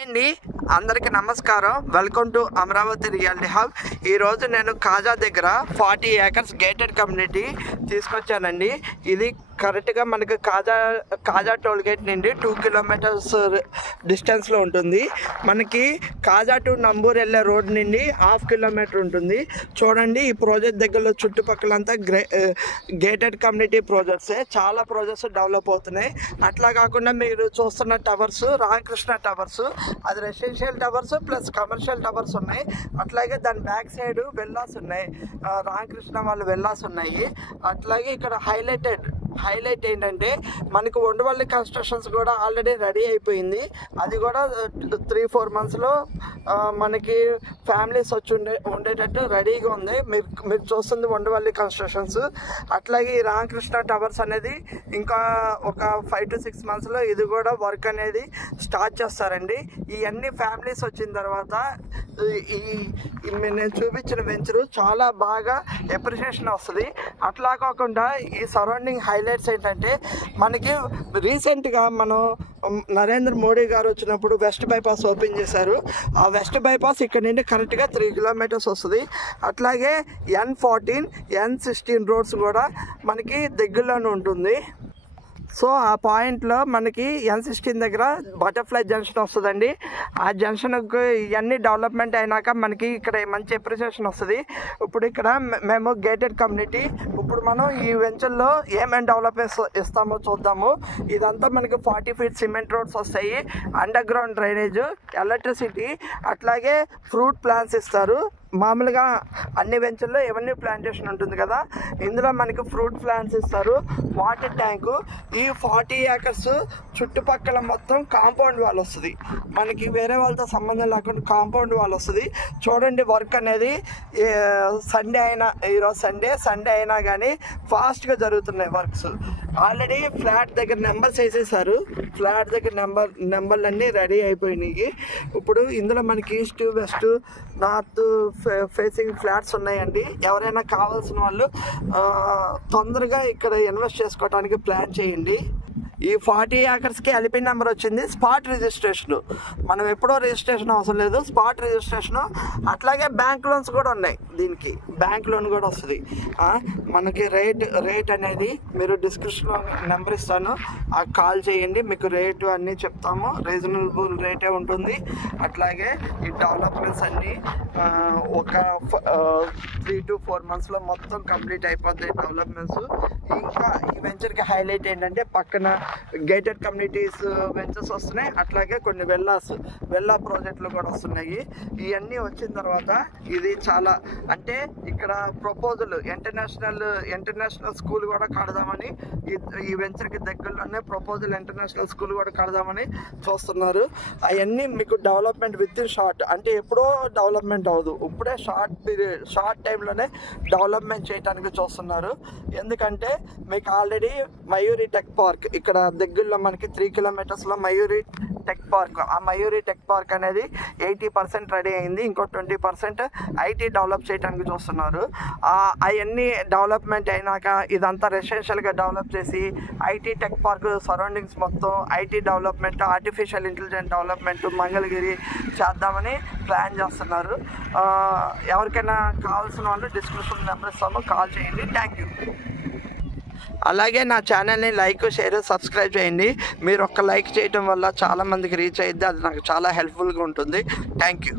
అండి అందరికీ నమస్కారం. Welcome to Amaravati reality hub. ఈరోజు నేను కాజా దగ్గర 40 ఏకర్స్ గేటెడ్ కమ్యూనిటీ తీసుకొచ్చానండి. ఇది కరెక్ట్గా మనకి కాజా టోల్ గేట్ నుండి 2 కిలోమీటర్స్ డిస్టెన్స్లో ఉంటుంది. మనకి కాజా టు నంబూర్ వెళ్ళే రోడ్ నుండి 1/2 కిలోమీటర్ ఉంటుంది. చూడండి, ఈ ప్రాజెక్ట్ దగ్గరలో చుట్టుపక్కలంతా గేటెడ్ కమ్యూనిటీ ప్రాజెక్ట్సే. చాలా ప్రాజెక్ట్స్ డెవలప్ అవుతున్నాయి. అట్లా కాకుండా మీరు చూస్తున్న టవర్స్ రామకృష్ణ టవర్స్, అది residential towers plus commercial towers ఉన్నాయి. అట్లాగే దాని బ్యాక్ సైడ్ వెల్లాస్ ఉన్నాయి, రామకృష్ణ వాళ్ళు వెల్లాస్ ఉన్నాయి. అట్లాగే ఇక్కడ హైలైట్ ఏంటంటే మనకు ఉండవల్లి కన్స్ట్రక్షన్స్ కూడా ఆల్రెడీ రెడీ అయిపోయింది. అది కూడా 3-4 మంత్స్లో మనకి ఫ్యామిలీస్ వచ్చి ఉండేటట్టు రెడీగా ఉంది. మీరు చూస్తుంది ఉండవల్లి కన్స్ట్రక్షన్స్. అట్లాగే ఈ రామకృష్ణ టవర్స్ అనేది ఇంకా ఒక 5 to 6 మంత్స్లో ఇది కూడా వర్క్ అనేది స్టార్ట్ చేస్తారండి. ఇవన్నీ ఫ్యామిలీస్ వచ్చిన తర్వాత నేను చూపించిన వెంచరు చాలా బాగా ఎప్రిషియేషన్ వస్తుంది. అట్లా కాకుండా ఈ సరౌండింగ్ హైలైట్స్ ఏంటంటే, మనకి రీసెంట్గా మనం నరేంద్ర మోడీ గారు వచ్చినప్పుడు వెస్ట్ బైపాస్ ఓపెన్ చేశారు. ఆ వెస్ట్ బైపాస్ ఇక్కడ నుండి కరెక్ట్గా 3 కిలోమీటర్స్ వస్తుంది. అట్లాగే N14, N16 రోడ్స్ కూడా మనకి దగ్గరలోనే ఉంటుంది. సో ఆ పాయింట్లో మనకి N16 దగ్గర బటర్ఫ్లై జంక్షన్ వస్తుందండి. ఆ జంక్షన్కి ఇవన్నీ డెవలప్మెంట్ అయినాక మనకి ఇక్కడ మంచి అప్రిసియేషన్ వస్తుంది. ఇప్పుడు ఇక్కడ మేము గేటెడ్ కమ్యూనిటీ, ఇప్పుడు మనం ఈ వెంచర్లో ఏమేమి డెవలప్మెంట్స్ ఇస్తామో చూద్దాము. ఇదంతా మనకి 40 feet సిమెంట్ రోడ్స్ వస్తాయి, అండర్ గ్రౌండ్ డ్రైనేజ్, ఎలక్ట్రిసిటీ, అట్లాగే ఫ్రూట్ ప్లాంట్స్ ఇస్తారు. మామూలుగా అన్ని వెంచర్లో ఎవెన్యూ ప్లాంటేషన్ ఉంటుంది కదా, ఇందులో మనకి ఫ్రూట్ ప్లాంట్స్ ఇస్తారు, వాటర్ ట్యాంకు. ఈ 40 ఏకర్స్ చుట్టుపక్కల మొత్తం కాంపౌండ్ వాల్ వస్తుంది. మనకి వేరే వాళ్ళతో సంబంధం లేకుండా కాంపౌండ్ వాల్ వస్తుంది. చూడండి, వర్క్ అనేది సండే అయినా, ఈరోజు సండే అయినా కానీ ఫాస్ట్గా జరుగుతున్నాయి వర్క్స్. ఆల్రెడీ ఫ్లాట్ దగ్గర నెంబర్స్ వేసేసారు. ఫ్లాట్ దగ్గర నెంబర్లన్నీ రెడీ అయిపోయినాయి. ఇప్పుడు ఇందులో మనకి east, west, north facing flats ఉన్నాయండి. ఎవరైనా కావాల్సిన వాళ్ళు తొందరగా ఇక్కడ ఇన్వెస్ట్ చేసుకోవడానికి ప్లాన్ చేయండి. ఈ 40 ఏకర్స్కి ఎల్పి నెంబర్ వచ్చింది. స్పాట్ రిజిస్ట్రేషన్, మనం ఎప్పుడో రిజిస్ట్రేషన్ అవసరం లేదు, స్పాట్ రిజిస్ట్రేషను. అట్లాగే బ్యాంక్ లోన్స్ కూడా ఉన్నాయి. దీనికి బ్యాంక్ లోన్ కూడా వస్తుంది. మనకి రేట్ అనేది మీరు డిస్క్రిప్షన్లో నెంబర్ ఇస్తాను, కాల్ చేయండి, మీకు రేటు అన్నీ చెప్తాము. రీజనబుల్ రేటే ఉంటుంది. అట్లాగే ఈ డెవలప్మెంట్స్ అన్నీ ఒక 3 to 4 మంత్స్లో మొత్తం కంప్లీట్ అయిపోతాయి డెవలప్మెంట్స్. ఇంకా ఈ వెంచర్కి హైలైట్ ఏంటంటే, పక్కన గేటెడ్ కమ్యూనిటీస్ వెంచర్స్ వస్తున్నాయి. అట్లాగే కొన్ని వెల్లా ప్రాజెక్టులు కూడా వస్తున్నాయి. ఇవన్నీ వచ్చిన తర్వాత ఇది చాలా, అంటే ఇక్కడ ప్రపోజల్ ఇంటర్నేషనల్ స్కూల్ కూడా కడదామని, ఈ వెంచర్కి దగ్గరలోనే ప్రపోజల్ ఇంటర్నేషనల్ స్కూల్ కూడా కడదామని చూస్తున్నారు. అవన్నీ మీకు డెవలప్మెంట్ విత్ ఇన్ షార్ట్, అంటే ఎప్పుడో డెవలప్మెంట్ అవ్వదు, ఇప్పుడే షార్ట్ టైంలోనే డెవలప్మెంట్ చేయడానికి చూస్తున్నారు. ఎందుకంటే మీకు ఆల్రెడీ మయూరి టెక్ పార్క్ ఇక్కడ దగ్గరలో మనకి 3 కిలోమీటర్స్లో మయూరి టెక్ పార్క్, ఆ మయూరి టెక్ పార్క్ అనేది 80% రెడీ అయింది. ఇంకో 20% ఐటీ డెవలప్ చేయడానికి చూస్తున్నారు. అవన్నీ డెవలప్మెంట్ అయినాక ఇదంతా రెసిడెన్షియల్గా డెవలప్ చేసి ఐటీ టెక్ పార్క్ సరౌండింగ్స్ మొత్తం IT development, artificial intelligence development Mangalagiri చేద్దామని ప్లాన్ చేస్తున్నారు. ఎవరికైనా కావాల్సిన వాళ్ళు డిస్క్రిప్షన్ నెంబర్ ఇస్తాము, కాల్ చేయండి. Thank you. అలాగే నా ఛానల్ని లైక్, షేర్, సబ్స్క్రైబ్ చేయండి. మీరు ఒక్క లైక్ చేయడం వల్ల చాలామందికి రీచ్ అయ్యిద్ది. అది నాకు చాలా హెల్ప్ఫుల్గా ఉంటుంది. Thank you.